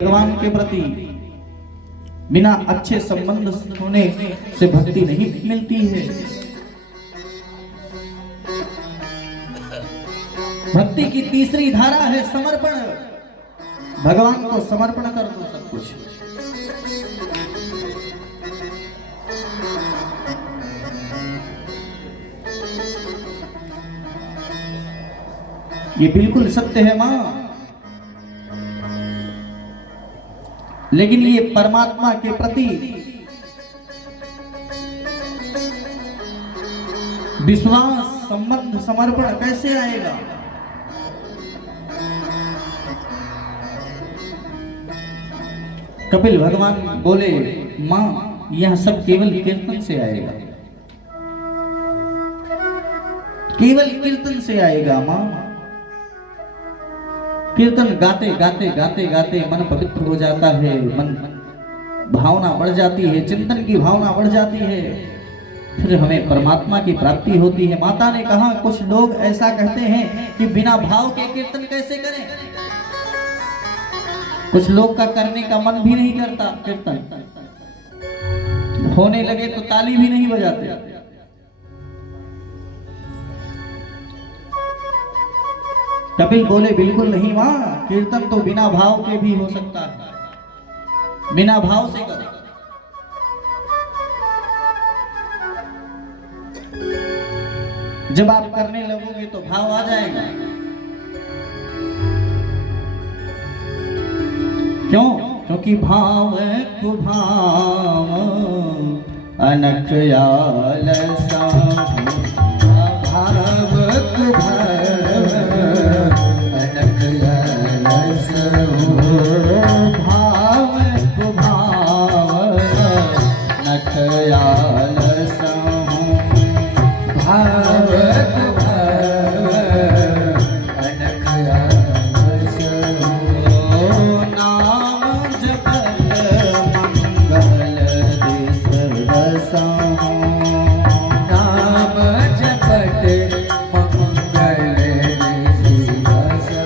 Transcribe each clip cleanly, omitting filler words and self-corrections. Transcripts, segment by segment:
भगवान के प्रति बिना अच्छे संबंध होने से भक्ति नहीं मिलती है। भक्ति की तीसरी धारा है समर्पण। भगवान को समर्पण कर दो सब कुछ। ये बिल्कुल सत्य है मां, लेकिन ये परमात्मा के प्रति विश्वास, संबंध, समर्पण कैसे आएगा? कपिल भगवान बोले, मां यह सब केवल कीर्तन से आएगा, केवल कीर्तन से आएगा मां। कीर्तन गाते गाते गाते गाते मन पवित्र हो जाता है, मन भावना बढ़ जाती है, चिंतन की भावना बढ़ जाती है, फिर हमें परमात्मा की प्राप्ति होती है। माता ने कहा कुछ लोग ऐसा कहते हैं कि बिना भाव के कीर्तन कैसे करें। कुछ लोग का करने का मन भी नहीं करता, कीर्तन होने लगे तो ताली भी नहीं बजाते। कपिल बोले बिल्कुल नहीं मां, कीर्तन तो बिना भाव के भी हो सकता है, बिना भाव से करो। जब आप करने लगोगे तो भाव आ जाएगा। क्यों? क्योंकि भाव को भाव अनक आलसा, भाव को भाव अनक आलसा, भाव को भाव अनक आलसा, भाव को भाव अनक आलसा, नाम जपत मंगल दिस दसा, नाम जपत मंगल दिस दसा,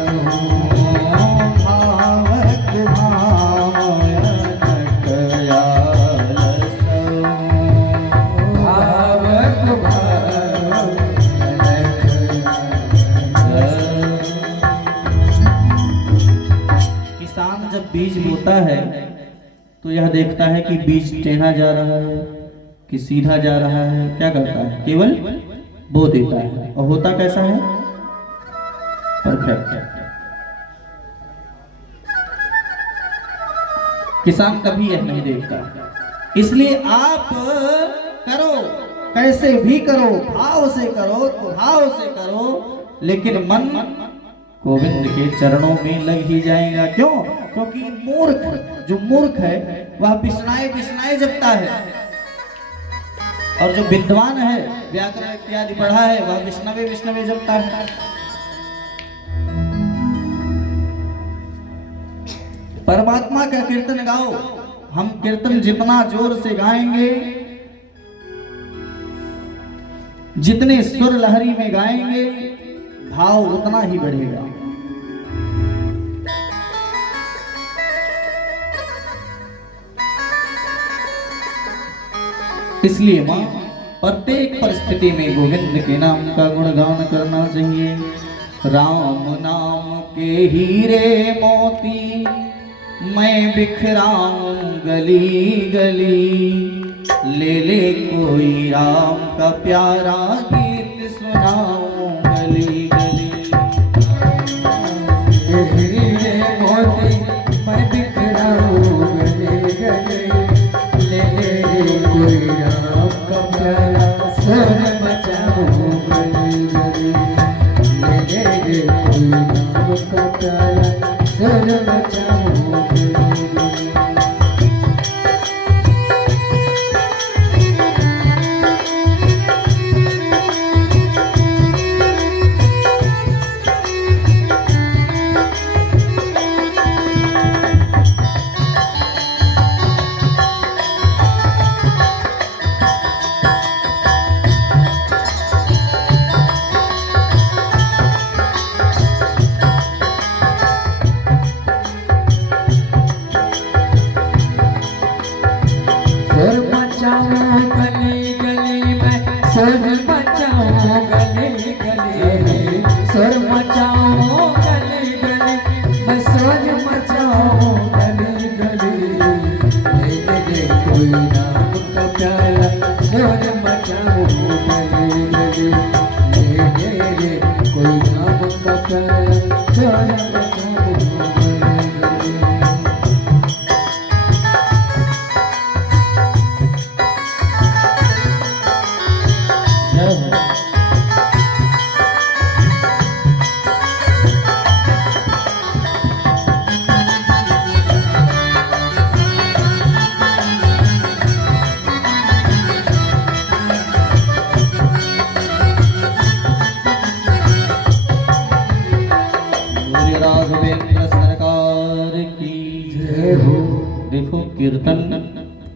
भावक भाव अनक आलसा, भावक भाव अनक आलसा। किसान जब बीज बोता है तो यह देखता है कि बीज टेढ़ा जा रहा है कि सीधा जा रहा है। क्या करता है? केवल बो देता है। और होता कैसा है? परफेक्ट। किसान कभी यह नहीं देखता। इसलिए आप करो, कैसे भी करो, भाव से करो तो भाव से करो, लेकिन मन गोविंद के चरणों में लग ही जाएगा। क्यों? क्योंकि मूर्ख, जो मूर्ख है वह विष्णाए विष्णाए जपता है, और जो विद्वान है, व्याकरण इत्यादि पढ़ा है, वह विष्णवे विष्णवे जपता है। परमात्मा का कीर्तन गाओ। हम कीर्तन जितना जोर से गाएंगे, जितने सुर लहरी में गाएंगे, भाव उतना ही बढ़ेगा। इसलिए मां प्रत्येक परिस्थिति में गोविंद के नाम का गुणगान करना चाहिए। राम नाम के हीरे मोती मैं बिखराऊं गली गली, ले ले कोई राम का प्यारा गीत सुनाऊं गली गली। हीरे मोती मैं बिखराऊं गली गली, ले ले कोई राम का प्यारा सुर बचाऊं गली गली, ले ले कोई राम का प्यारा सुर बचाऊं गली गली। देखो कीर्तन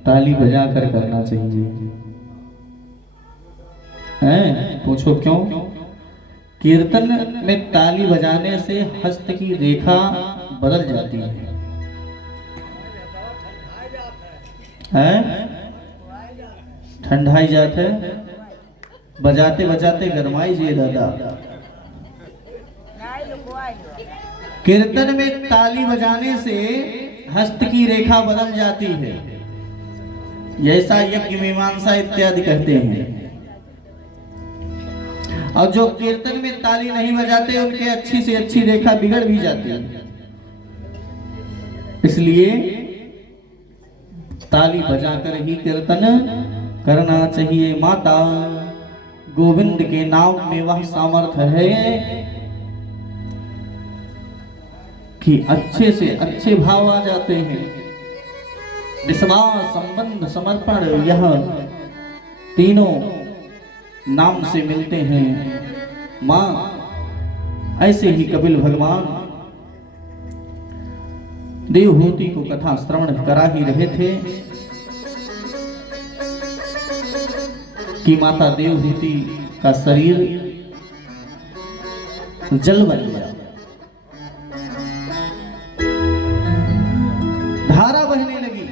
ताली बजाकर करना चाहिए, हैं? पूछो क्यों? कीर्तन में ताली बजाने से हस्त की रेखा बदल जाती है, हैं? ठंडाई जात है, बजाते बजाते गरमाई जी दादा। कीर्तन में ताली बजाने से हस्त की रेखा बदल जाती है, ऐसा यज्ञ मीमांसा इत्यादि कहते हैं। और जो कीर्तन में ताली नहीं बजाते उनके अच्छी से अच्छी रेखा बिगड़ भी जाती है। इसलिए ताली बजाकर ही कीर्तन करना चाहिए। माता गोविंद के नाम में वह सामर्थ्य है कि अच्छे से अच्छे भाव आ जाते हैं। विश्वास, संबंध, समर्पण, यह तीनों नाम से मिलते हैं मां। ऐसे ही कपिल भगवान देवहूति को कथा श्रवण करा ही रहे थे कि माता देवहूति का शरीर जल बन गया, धारा बहने लगी,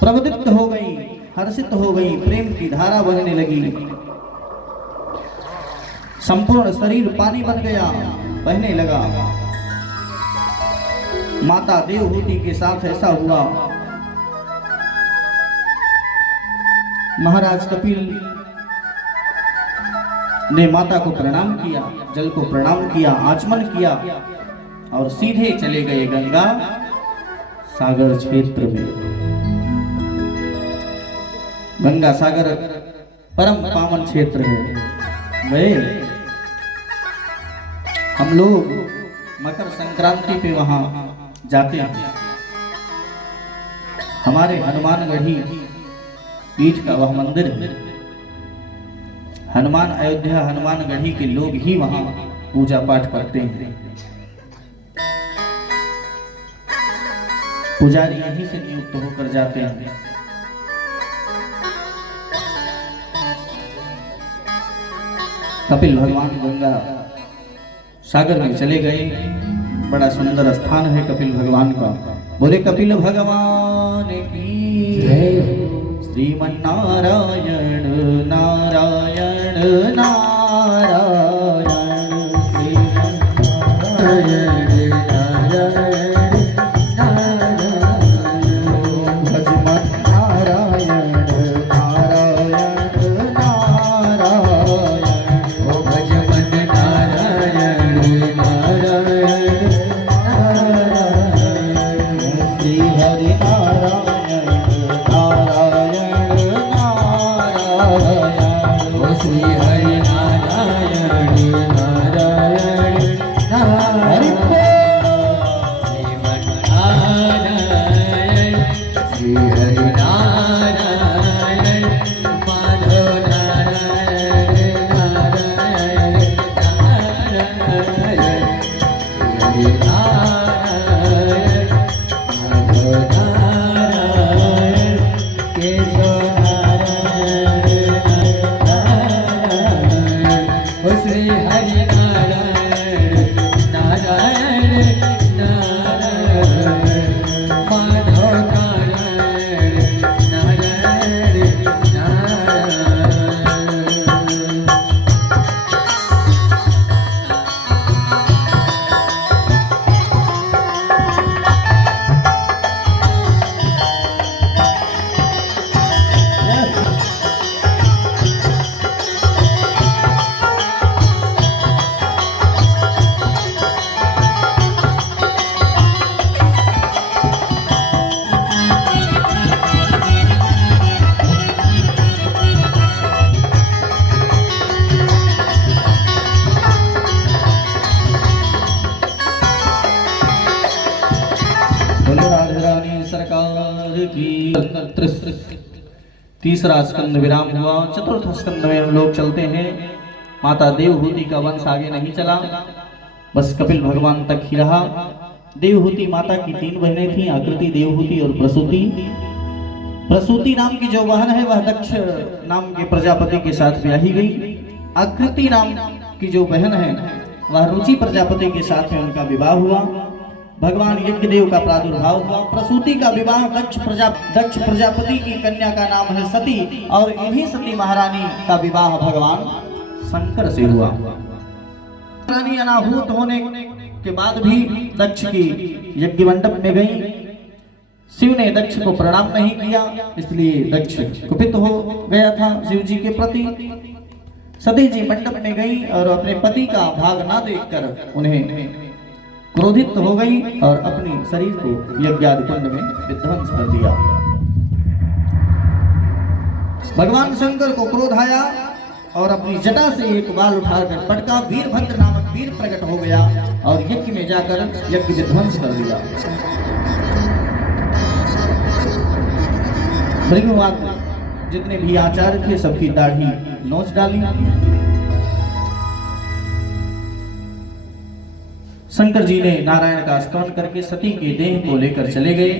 प्रवदीप्त हो गई, हर्षित हो गई, प्रेम की धारा बहने लगी, संपूर्ण शरीर पानी बन गया, बहने लगा। माता देवहूति के साथ ऐसा हुआ। महाराज कपिल ने माता को प्रणाम किया, जल को प्रणाम किया, आचमन किया और सीधे चले गए गंगा सागर क्षेत्र में। गंगा सागर परम पावन क्षेत्र है। वे हम लोग मकर संक्रांति पे वहां जाते हैं। हमारे हनुमानगढ़ी पीठ का वह मंदिर है। हनुमान अयोध्या हनुमानगढ़ी के लोग ही वहां पूजा पाठ करते हैं। पुजारी यहीं से नियुक्त होकर जाते हैं। कपिल भगवान गंगा सागर में चले गए। बड़ा सुंदर स्थान है कपिल भगवान का। बोले कपिल भगवान की जय। श्रीमन्नारायण नारायण नारायण श्रीमन्नारायण तीसरा स्कंद विराम हुआ। चतुर्थ स्कंद में हम लोग चलते हैं। माता देवहूति का वंश आगे नहीं चला, बस कपिल भगवान तक ही रहा। देवहूति माता की 3 बहनें थीं, आकृति, देवहूति और प्रसूति। प्रसूति नाम की जो बहन है वह दक्ष नाम के प्रजापति के साथ ब्याही गई। आकृति नाम की जो बहन है वह रुचि प्रजापति के साथ में उनका विवाह हुआ। भगवान यज्ञदेव का प्रादुर्भाव हुआ। प्रसूति का विवाह दक्ष प्रजापति की कन्या का नाम है सती, और इन्हीं सती महारानी का विवाह भगवान शंकर से हुआ। रानी अनाहूत होने के बाद भी दक्ष की यज्ञ मंडप में गई। शिव ने दक्ष को प्रणाम नहीं किया, इसलिए दक्ष कुपित हो गया था शिव जी के प्रति। सती जी मंडप में गई और अपने पति का भाग ना देखकर उन्हें क्रोधित हो गई और अपने शरीर को यज्ञादि कुंड में विध्वंस कर दिया। भगवान शंकर को क्रोध आया और अपनी जटा से एक बाल उठाकर पटका। वीरभद्र नामक वीर प्रकट हो गया और यज्ञ में जाकर यज्ञ विध्वंस कर दिया। भृगुवाद जितने भी आचार्य थे सबकी दाढ़ी नोच डाली। शंकर जी ने नारायण का स्तवन करके सती के देह को लेकर चले गए।